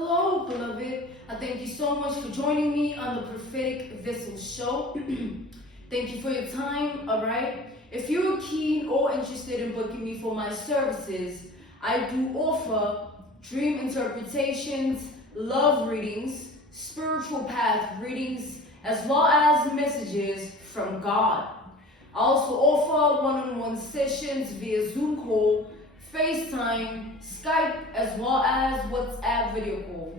Hello, beloved. I thank you so much for joining me on the Prophetic Vessel Show. Thank you for your time, all right? If you're keen or interested in booking me for my services, I do offer dream interpretations, love readings, spiritual path readings, as well as messages from God. I also offer one-on-one sessions via Zoom call, FaceTime, Skype, as well as WhatsApp video call.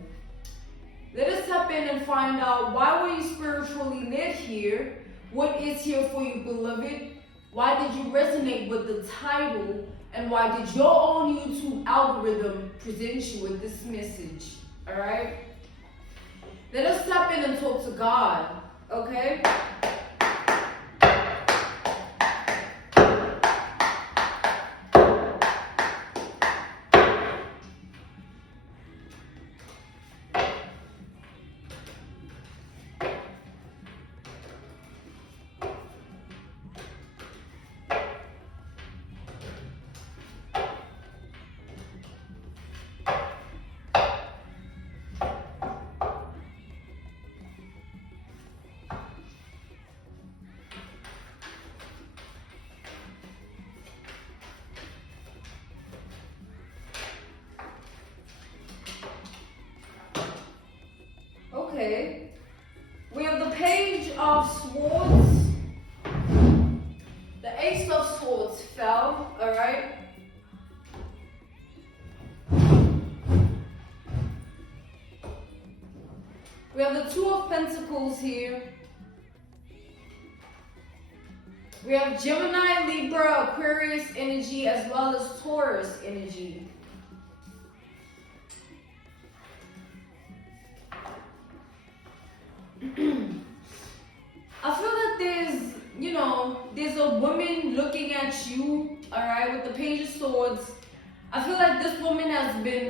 Let us tap in and find out, why were you spiritually led here? What is here for you, beloved? Why did you resonate with the title? And why did your own YouTube algorithm present you with this message? All right? Let us tap in and talk to God, okay? Okay, we have the Page of Swords. The Ace of Swords fell, all right? We have the Two of Pentacles here. We have Gemini, Libra, Aquarius energy, as well as Taurus energy. I feel that there's a woman looking at you, all right, with the Page of Swords. I feel like this woman has been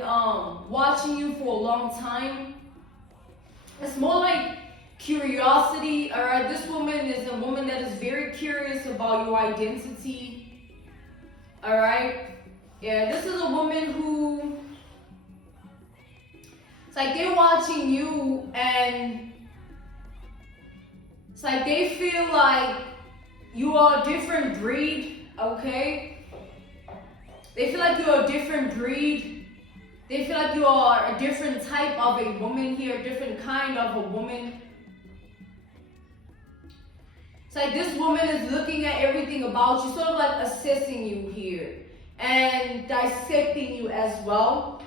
watching you for a long time. It's more like curiosity, all right? This woman is a woman that is very curious about your identity, all right? Yeah, this is a woman who, it's like they're watching you and it's like they feel like you are a different breed, okay? They feel like you're a different breed. They feel like you are a different type of a woman here, a different kind of a woman. It's like this woman is looking at everything about you, sort of like assessing you here and dissecting you as well.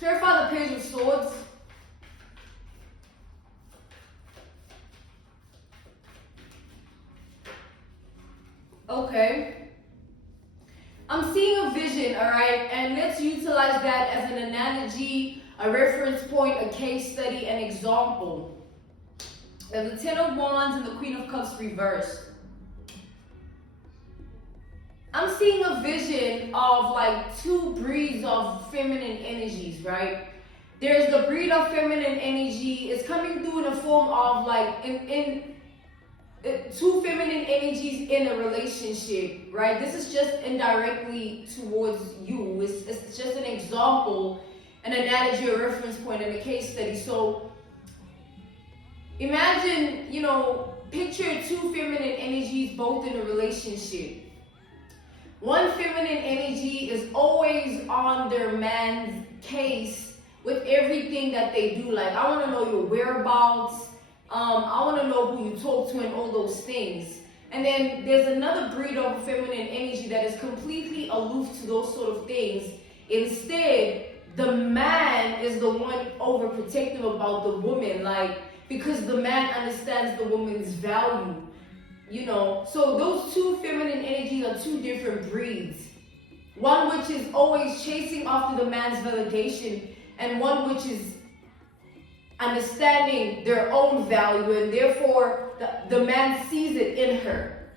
Clarify the Page of Swords. Okay. I'm seeing a vision, all right? And let's utilize that as an analogy, a reference point, a case study, an example. There's the Ten of Wands and the Queen of Cups reversed. I'm seeing a vision of like two breeds of feminine energies, right? There's the breed of feminine energy. It's coming through in the form of like two feminine energies in a relationship, right? This is just indirectly towards you. It's just an example, an analogy, a reference point, and a case study. So imagine, picture two feminine energies both in a relationship. One feminine energy is always on their man's case with everything that they do. Like, I want to know your whereabouts. I want to know who you talk to and all those things. And then there's another breed of feminine energy that is completely aloof to those sort of things. Instead, the man is the one overprotective about the woman, like, because the man understands the woman's value, So those two feminine energies are two different breeds. One which is always chasing after the man's validation, and one which is understanding their own value, and therefore the man sees it in her,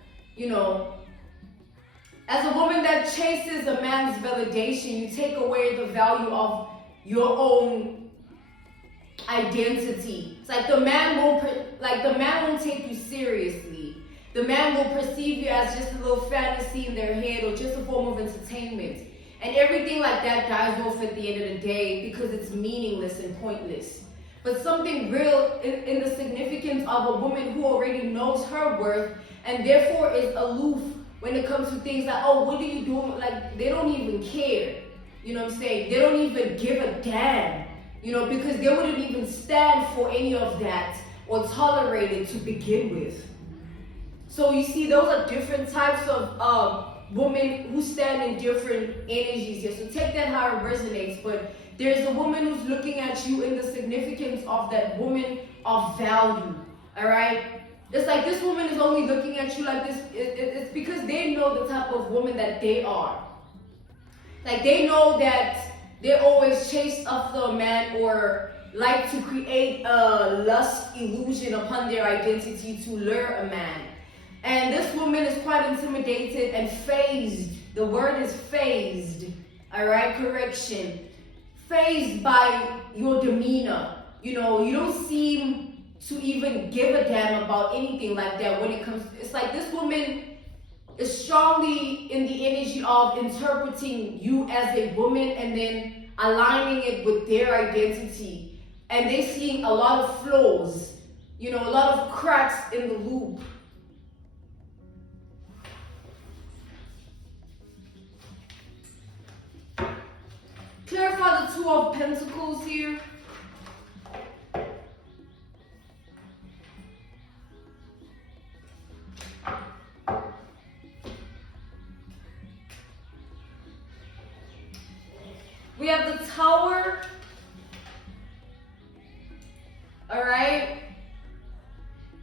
As a woman that chases a man's validation, you take away the value of your own identity. It's like the man won't take you seriously. The man will perceive you as just a little fantasy in their head or just a form of entertainment. And everything like that dies off at the end of the day because it's meaningless and pointless. But something real in the significance of a woman who already knows her worth and therefore is aloof when it comes to things like, oh, what are you doing? Like, they don't even care. You know what I'm saying? They don't even give a damn. You know, because they wouldn't even stand for any of that or tolerate it to begin with. So you see, those are different types of women who stand in different energies here. So take that how it resonates. But there's a woman who's looking at you in the significance of that woman of value. All right? It's like this woman is only looking at you like this. It's because they know the type of woman that they are. Like, they know that they always chase after a man or like to create a lust illusion upon their identity to lure a man. And this woman is quite intimidated and fazed. The word is fazed. All right, correction. Fazed by your demeanor. You know, you don't seem to even give a damn about anything like that when it comes. It's like this woman is strongly in the energy of interpreting you as a woman and then aligning it with their identity. And they seeing a lot of flaws, you know, a lot of cracks in the loop. Clarify the Two of Pentacles here. We have the Tower. All right.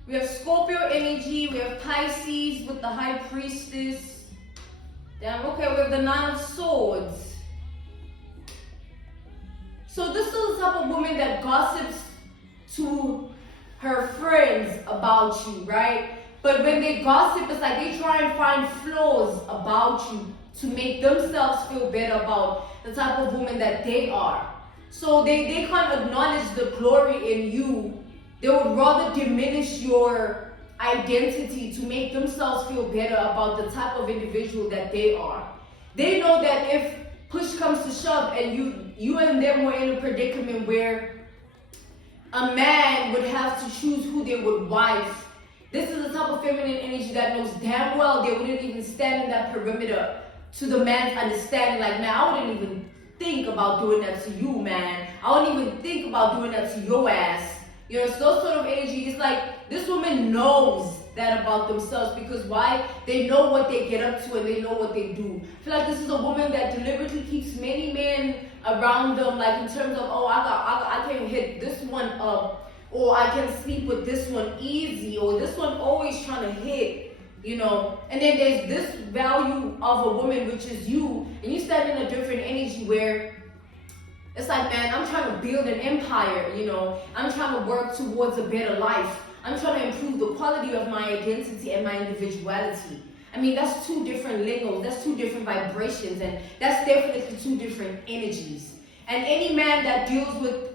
We have Scorpio energy. We have Pisces with the High Priestess. Damn, okay, we have the Nine of Swords. So this is the type of woman that gossips to her friends about you, right? But when they gossip, it's like they try and find flaws about you to make themselves feel better about the type of woman that they are. So they can't acknowledge the glory in you. They would rather diminish your identity to make themselves feel better about the type of individual that they are. They know that if push comes to shove and you and them were in a predicament where a man would have to choose who they would wife, this is the type of feminine energy that knows damn well they wouldn't even stand in that perimeter to the man's understanding. Like, man, I wouldn't even think about doing that to you, man. I wouldn't even think about doing that to your ass. You know, so sort of energy. It's like this woman knows that about themselves because why? They know what they get up to and they know what they do. I feel like this is a woman that deliberately keeps many men around them, like in terms of, oh, I can hit this one up, or I can sleep with this one easy, or this one always trying to hit, you know. And then there's this value of a woman, which is you, and you stand in a different energy where it's like, man, I'm trying to build an empire, you know. I'm trying to work towards a better life. I'm trying to improve the quality of my identity and my individuality. I mean, that's two different lingos, that's two different vibrations, and that's definitely two different energies. And any man that deals with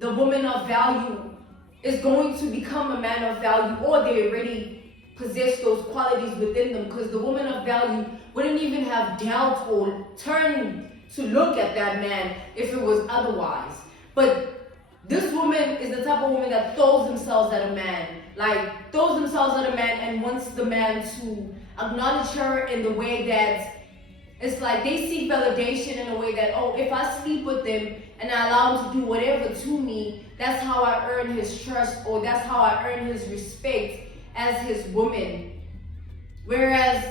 the woman of value is going to become a man of value, or they already possess those qualities within them, because the woman of value wouldn't even have doubt or turn to look at that man if it was otherwise. But this woman is the type of woman that throws themselves at a man, like throws themselves at a man and wants the man to acknowledge her in the way that it's like they seek validation in a way that, oh, if I sleep with him and I allow him to do whatever to me, that's how I earn his trust, or that's how I earn his respect as his woman. Whereas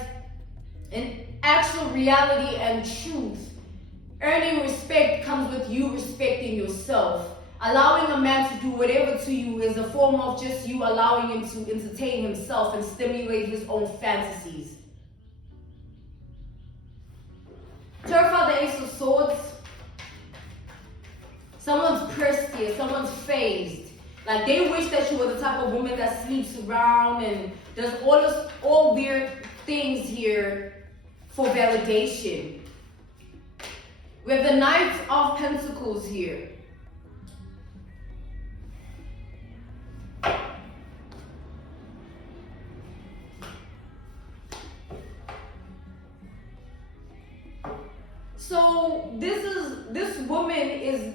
in actual reality and truth, earning respect comes with you respecting yourself. Allowing a man to do whatever to you is a form of just you allowing him to entertain himself and stimulate his own fantasies. Clarify the Ace of Swords. Someone's pressed here, someone's phased. Like, they wish that you were the type of woman that sleeps around and does all weird things here for validation. We have the Knight of Pentacles here. So So this woman is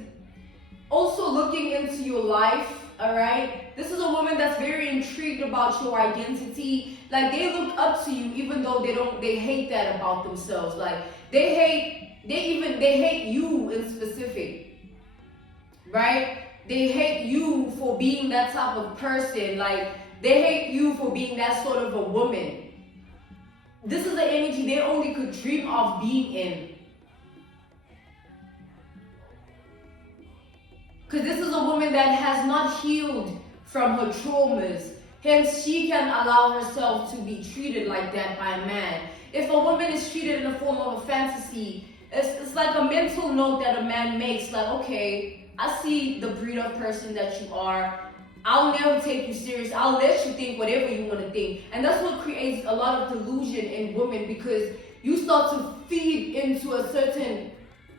also looking into your life, all right? This is a woman that's very intrigued about your identity. Like, they look up to you, even though they hate that about themselves. Like, they hate you in specific, right? They hate you for being that type of person. Like, they hate you for being that sort of a woman. This is the energy they only could dream of being in. Because this is a woman that has not healed from her traumas. Hence, she can allow herself to be treated like that by a man. If a woman is treated in the form of a fantasy, it's like a mental note that a man makes. Like, okay, I see the breed of person that you are. I'll never take you serious. I'll let you think whatever you want to think. And that's what creates a lot of delusion in women, because you start to feed into a certain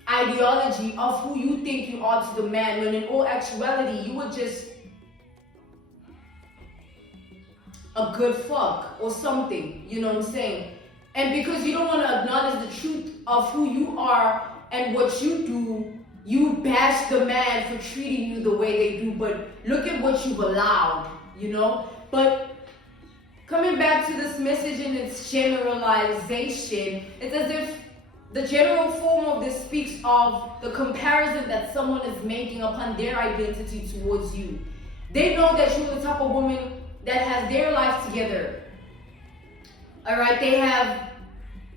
ideology of who you think you are to the man, when in all actuality you were just a good fuck or something, you know what I'm saying? And because you don't want to acknowledge the truth of who you are and what you do, you bash the man for treating you the way they do. But look at what you've allowed, you know? But coming back to this message and its generalization, it's as if the general form of this speaks of the comparison that someone is making upon their identity towards you. They know that you're the type of woman that has their life together. All right,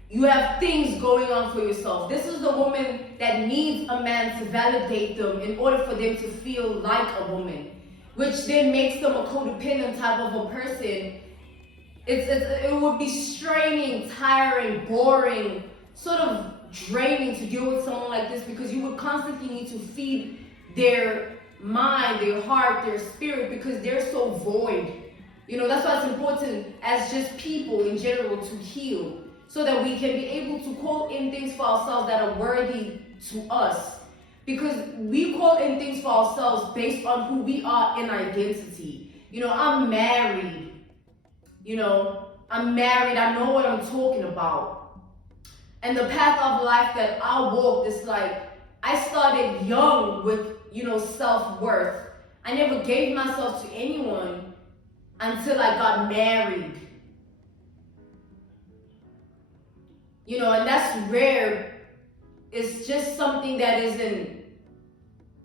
you have things going on for yourself. This is the woman that needs a man to validate them in order for them to feel like a woman, which then makes them a codependent type of a person. It would be straining, tiring, boring, sort of draining to deal with someone like this, because you would constantly need to feed their mind, their heart, their spirit, because they're so void. You know, that's why it's important as just people in general to heal, so that we can be able to call in things for ourselves that are worthy to us. Because we call in things for ourselves based on who we are in identity. You know, I'm married. You know, I'm married. I know what I'm talking about. And the path of life that I walked is like, I started young with, you know, self-worth. I never gave myself to anyone until I got married. You know, and that's rare. It's just something that isn't,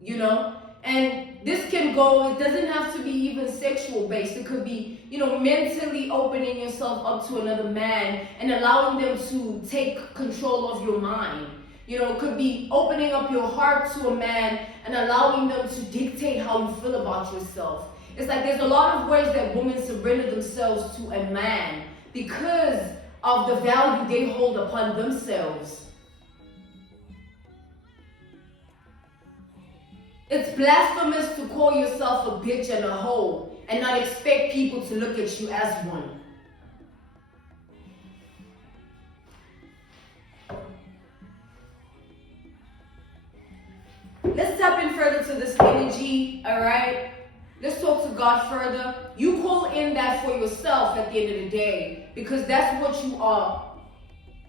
you know, and this can go, it doesn't have to be even sexual based. It could be, you know, mentally opening yourself up to another man and allowing them to take control of your mind. You know, it could be opening up your heart to a man and allowing them to dictate how you feel about yourself. It's like there's a lot of ways that women surrender themselves to a man because of the value they hold upon themselves. It's blasphemous to call yourself a bitch and a hoe and not expect people to look at you as one. Let's tap in further to this energy, all right? Let's talk to God further. You call in that for yourself at the end of the day, because that's what you are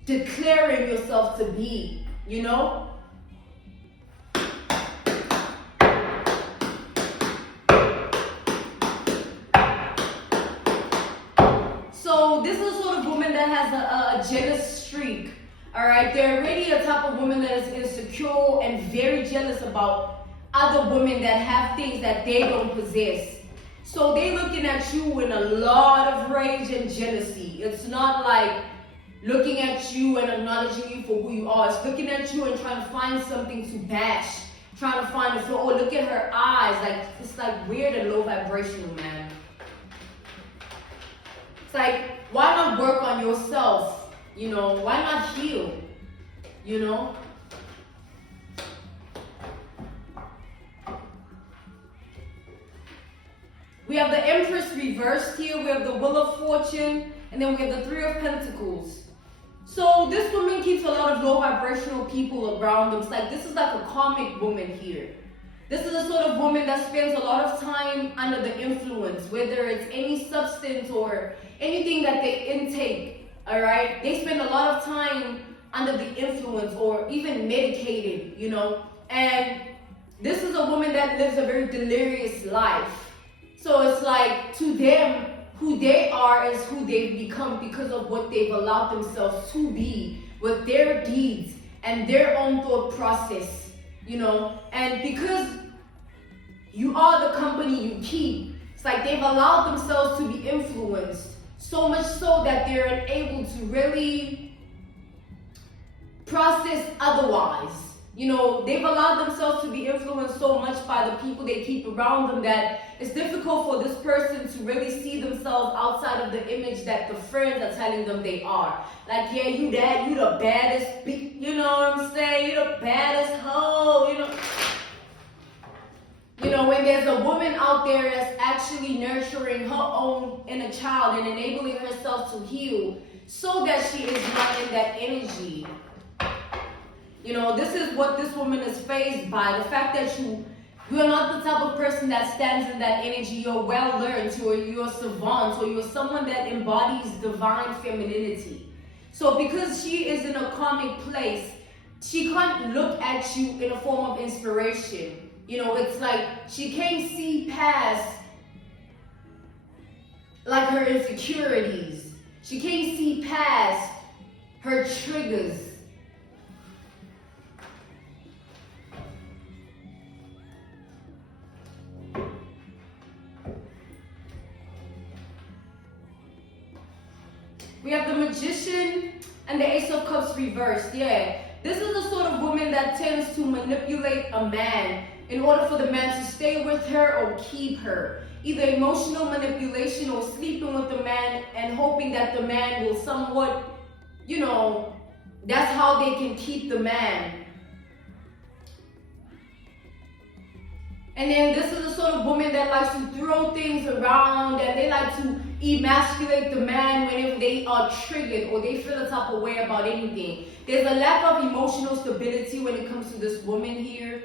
declaring yourself to be, you know? So this is the sort of woman that has a jealous streak, all right? They're already a type of woman that is insecure and very jealous about other women that have things that they don't possess. So they're looking at you in a lot of rage and jealousy. It's not like looking at you and acknowledging you for who you are. It's looking at you and trying to find something to bash, trying to find a flaw. Oh, look at her eyes. Like, it's like weird and low vibrational, man. It's like, why not work on yourself? You know, why not heal? You know? We have the Empress reversed here. We have the Wheel of Fortune. And then we have the Three of Pentacles. So this woman keeps a lot of low vibrational people around them. It's like, this is like a karmic woman here. This is a sort of woman that spends a lot of time under the influence, whether it's any substance or anything that they intake, all right? They spend a lot of time under the influence or even medicated, you know. And this is a woman that lives a very delirious life. So it's like, to them, who they are is who they've become because of what they've allowed themselves to be with their deeds and their own thought process, you know. And because you are the company you keep, it's like they've allowed themselves to be influenced, so much so that they're unable to really process otherwise. You know, they've allowed themselves to be influenced so much by the people they keep around them that it's difficult for this person to really see themselves outside of the image that the friends are telling them they are. Like, yeah, you that, you the baddest, you know what I'm saying? You the baddest hoe, you know. You know, when there's a woman out there that's actually nurturing her own inner child and enabling herself to heal so that she is not in that energy. You know, this is what this woman is faced by. The fact that you're not the type of person that stands in that energy. You're well learned, you're a savant, or you're someone that embodies divine femininity. So because she is in a karmic place, she can't look at you in a form of inspiration. You know, it's like she can't see past like her insecurities. She can't see past her triggers. We have the Magician and the Ace of Cups reversed. Yeah, this is the sort of woman that tends to manipulate a man in order for the man to stay with her or keep her. Either emotional manipulation or sleeping with the man and hoping that the man will somewhat, you know, that's how they can keep the man. And then this is the sort of woman that likes to throw things around and they like to emasculate the man whenever they are triggered or they feel a type of way about anything. There's a lack of emotional stability when it comes to this woman here.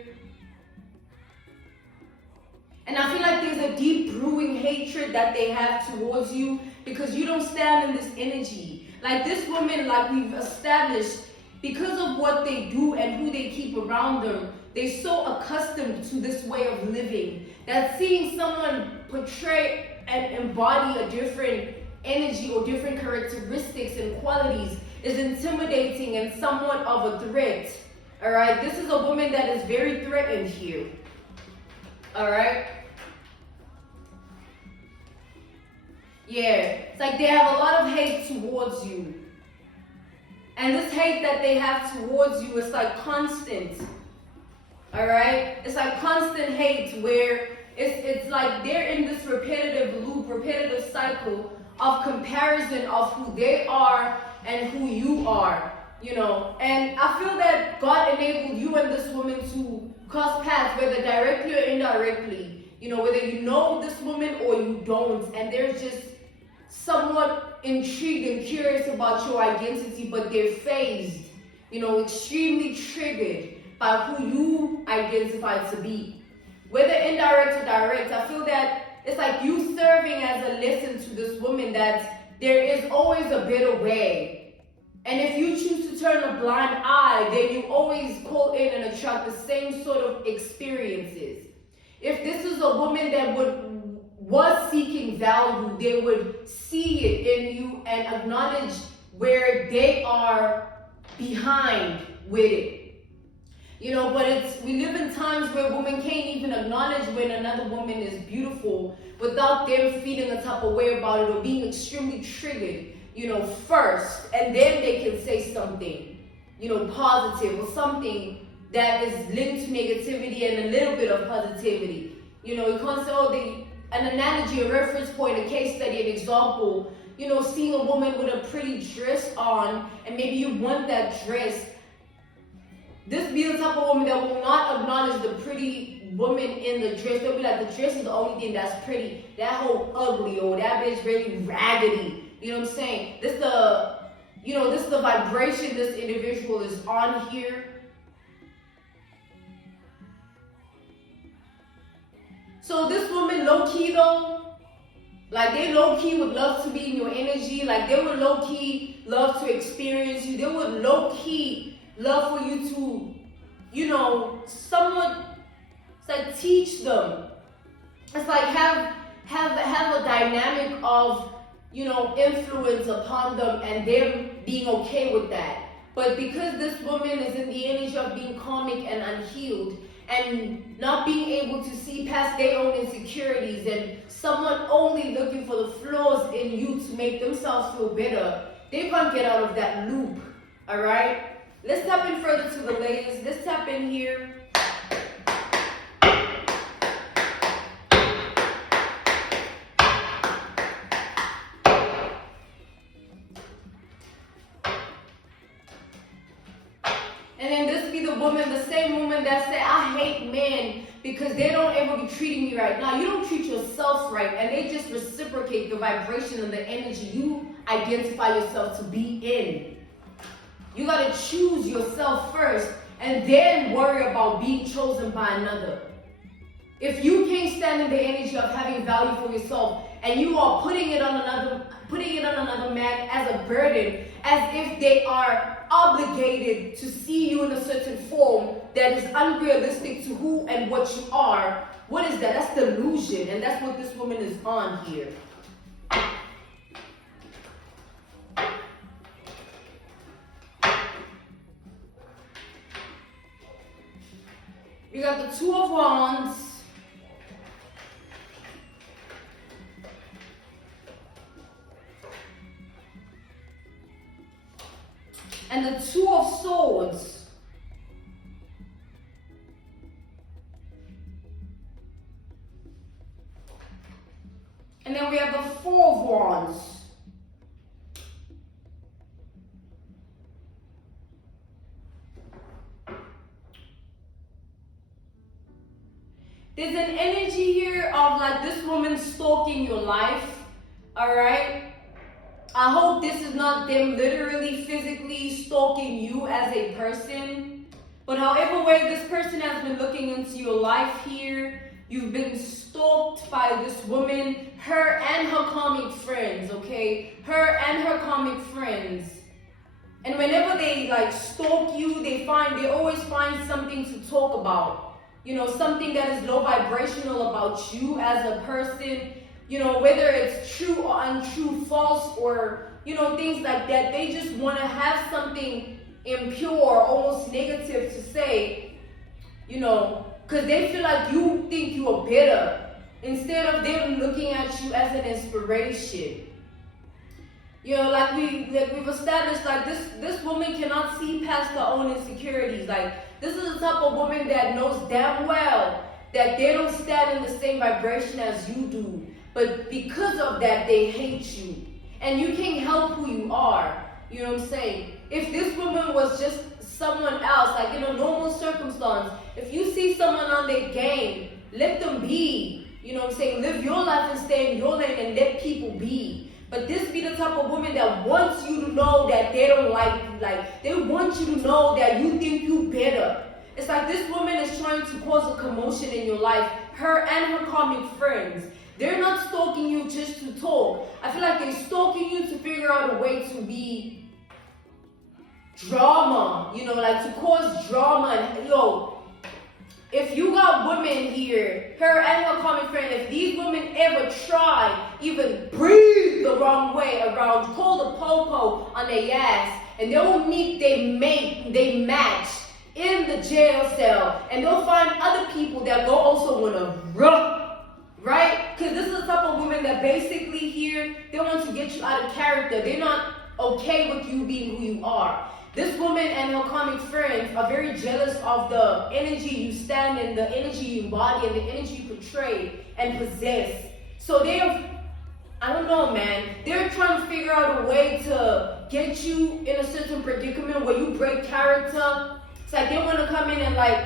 And I feel like there's a deep brewing hatred that they have towards you because you don't stand in this energy. Like this woman, like we've established, because of what they do and who they keep around them, they're so accustomed to this way of living that seeing someone portray and embody a different energy or different characteristics and qualities is intimidating and somewhat of a threat. All right, this is a woman that is very threatened here. All right. Yeah, it's like they have a lot of hate towards you. And this hate that they have towards you is like constant. All right? It's like constant hate where it's like they're in this repetitive loop, repetitive cycle of comparison of who they are and who you are, you know. And I feel that God enabled you and this woman to cross paths, whether directly or indirectly, you know, whether you know this woman or you don't, and they're just somewhat intrigued and curious about your identity, but they're phased, you know, extremely triggered by who you identify to be. Whether indirect or direct, I feel that it's like you serving as a lesson to this woman that there is always a better way. And if you choose to turn a blind eye, then you always pull in and attract the same sort of experiences. If this is a woman that was seeking value, they would see it in you and acknowledge where they are behind with it. You know, but we live in times where women can't even acknowledge when another woman is beautiful without them feeling a type of way about it or being extremely triggered, you know, first, and then they can say something, you know, positive or something that is linked to negativity and a little bit of positivity. You know, you can't say, an analogy, a reference point, a case study, an example, you know, seeing a woman with a pretty dress on and maybe you want that dress. This be the type of woman that will not acknowledge the pretty woman in the dress. They'll be like, the dress is the only thing that's pretty. That whole ugly or that bitch really raggedy. You know what I'm saying? This is the vibration this individual is on here. So this woman, low-key though, Like, they low-key would love to be in your energy. Like, they would low-key love to experience you. They would low-key love for you to, you know, somewhat, it's like teach them. It's like have a dynamic of, you know, influence upon them and them being okay with that. But because this woman is in the energy of being karmic and unhealed and not being able to see past their own insecurities and someone only looking for the flaws in you to make themselves feel better, they can't get out of that loop. All right? Let's tap in further to the ladies. Let's tap in here. And then this be the woman, the same woman that said, I hate men because they don't ever be treating me right. Now, you don't treat yourself right, and they just reciprocate the vibration and the energy you identify yourself to be in. You got to choose yourself first and then worry about being chosen by another. If you can't stand in the energy of having value for yourself and you are putting it on another man as a burden, as if they are obligated to see you in a certain form that is unrealistic to who and what you are, what is that? That's delusion, and that's what this woman is on here. You got the Two of Wands. And the Two of Swords. And then we have the Four of Wands. There's an energy here of like this woman stalking your life, all right? I hope this is not them literally, physically stalking you as a person. But however way this person has been looking into your life here, you've been stalked by this woman, her and her karmic friends, okay? Her and her karmic friends. And whenever they like stalk you, they always find something to talk about. You know, something that is low vibrational about you as a person. You know, whether it's true or untrue, false, or, you know, things like that. They just want to have something impure, almost negative to say, you know, because they feel like you think you are better instead of them looking at you as an inspiration. You know, like we've established, like this woman cannot see past her own insecurities. Like, this is the type of woman that knows damn well that they don't stand in the same vibration as you do. But because of that, they hate you. And you can't help who you are. You know what I'm saying? If this woman was just someone else, like in a normal circumstance, if you see someone on their game, let them be. You know what I'm saying? Live your life and stay in your lane and let people be. But this be the type of woman that wants you to know that they don't like you. Like, they want you to know that you think you better. It's like this woman is trying to cause a commotion in your life. Her and her karmic friends. They're not stalking you just to talk. I feel like they're stalking you to figure out a way to be drama. You know, like to cause drama. And, yo, if you got women here, her and her common friend, if these women ever try, even breathe the wrong way around, call the po-po on their ass, and they will meet their mate, they match in the jail cell, and they'll find other people that go also want to run. Right? Because this is the type of woman that basically here, they want to get you out of character. They're not okay with you being who you are. This woman and her karmic friends are very jealous of the energy you stand in, the energy you embody, and the energy you portray and possess. So I don't know, man. They're trying to figure out a way to get you in a certain predicament where you break character. It's like they want to come in and like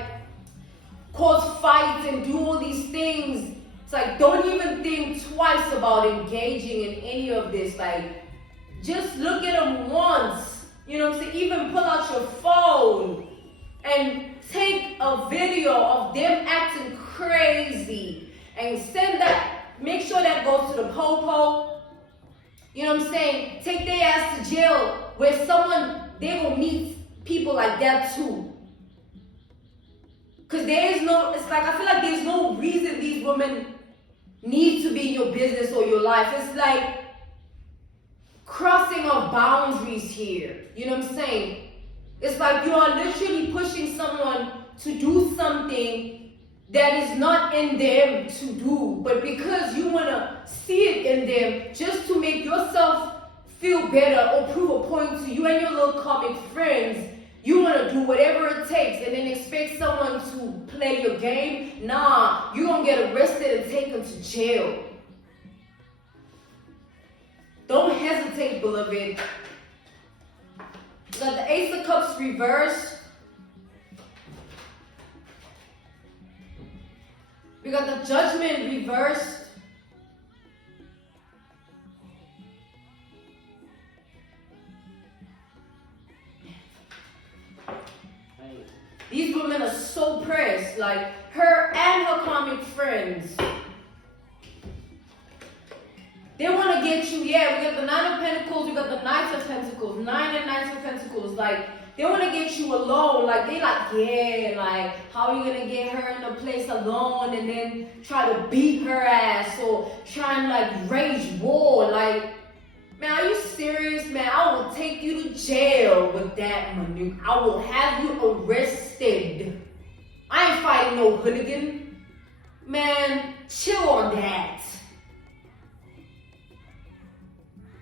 cause fights and do all these things. It's like, don't even think twice about engaging in any of this. Like, just look at them once. You know what I'm saying? Even pull out your phone and take a video of them acting crazy and send that make sure that goes to the po-po. You know what I'm saying? Take their ass to jail where they will meet people like that too. Because I feel like there's no reason these women need to be in your business or your life. It's like crossing of boundaries here. You know what I'm saying? It's like you are literally pushing someone to do something that is not in them to do. But because you want to see it in them just to make yourself feel better or prove a point to you and your little comic friends, you want to do whatever it takes and then expect someone to play your game? Nah, you're going to get arrested and taken to jail. Don't hesitate, beloved. We got the Ace of Cups reversed. We got the Judgment reversed. These women are so pressed, like her and her comic friends. They want to get you, we got the Nine of Pentacles, we got the Knights of Pentacles, Nine and Knights of Pentacles, like, they want to get you alone, like, how are you going to get her in a place alone and then try to beat her ass or try and, like, rage war, like, man, are you serious, man? I will take you to jail with that maneuver. I will have you arrested. I ain't fighting no hooligan. Man, chill on that.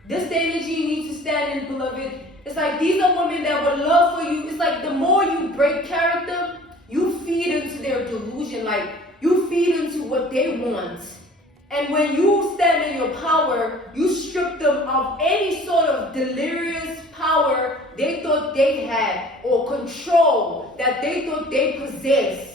This the energy you need to stand in, beloved. It's like these are women that would love for you. It's like the more you break character, you feed into their delusion. Like, you feed into what they want. And when you stand in your power, you strip them of any sort of delirious power they thought they had or control that they thought they possessed.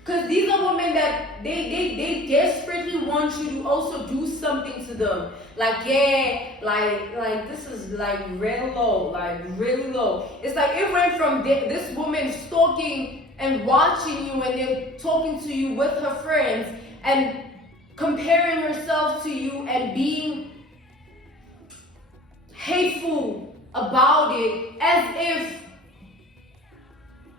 Because these are women that they desperately want you to also do something to them. Like, this is like real low, like really low. It's like it went from this woman stalking and watching you and then talking to you with her friends and comparing herself to you and being hateful about it, as if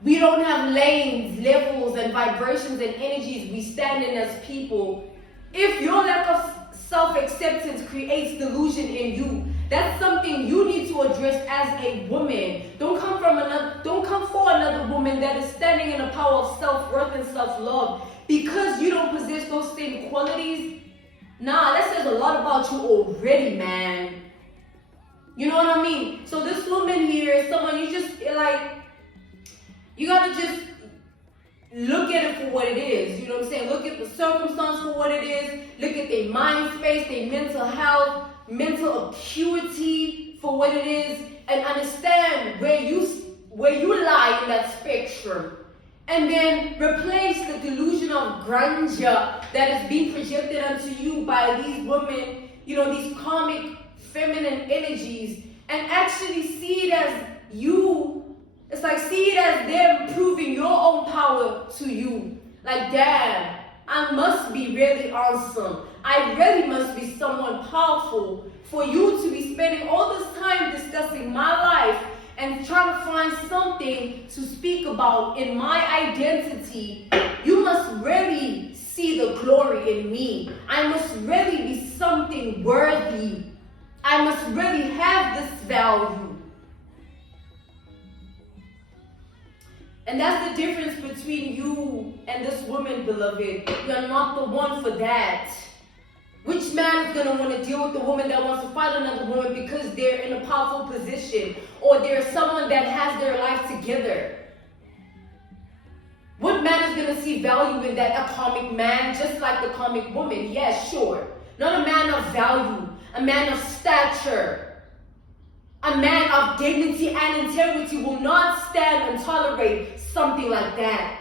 we don't have lanes, levels, and vibrations and energies we stand in as people. If your lack of self-acceptance creates delusion in you, that's something you need to address as a woman. Don't come for another woman that is standing in the power of self-worth and self-love because you don't possess those same qualities. Nah, that says a lot about you already, man. You know what I mean? So this woman here is someone you just you gotta just look at it for what it is. You know what I'm saying? Look at the circumstance for what it is. Look at their mind space, their mental health, mental acuity for what it is, and understand where you lie in that spectrum. And then replace the delusion of grandeur that is being projected onto you by these women, these karmic feminine energies, and actually see it as you. It's like, see it as them proving your own power to you. Like, damn, I must be really awesome. I really must be someone powerful for you to be spending all this time discussing my life and trying to find something to speak about in my identity. You must really see the glory in me. I must really be something worthy. I must really have this value. And that's the difference between you and this woman, beloved. You're not the one for that. Which man is going to want to deal with the woman that wants to fight another woman because they're in a powerful position or they're someone that has their life together? What man is going to see value in that? A comic man, just like the comic woman? Yeah, sure. Not a man of value, a man of stature. A man of dignity and integrity will not stand and tolerate something like that.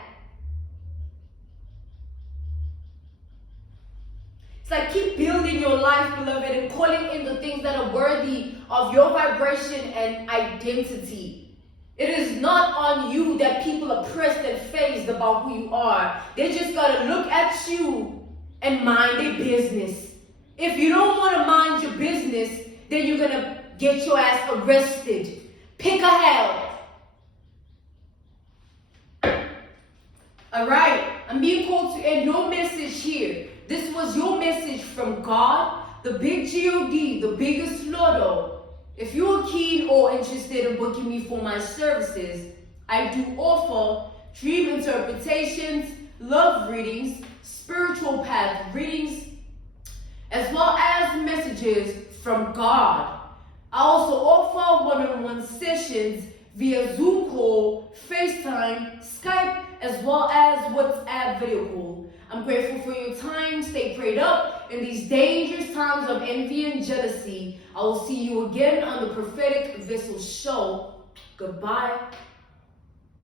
It's like, keep building your life, beloved, and calling in the things that are worthy of your vibration and identity. It is not on you that people are pressed and fazed about who you are. They just gotta look at you and mind their business. If you don't want to mind your business, then you're going to get your ass arrested. Pick a hell. Alright, I'm being called to end your message here. This was your message from God, the big G-O-D, the biggest Lotto. If you are keen or interested in booking me for my services, I do offer dream interpretations, love readings, spiritual path readings, as well as messages from God. I also offer one-on-one sessions via Zoom call, FaceTime, Skype, as well as WhatsApp video call. I'm grateful for your time. Stay prayed up in these dangerous times of envy and jealousy. I will see you again on the Prophetic Vessel Show. Goodbye.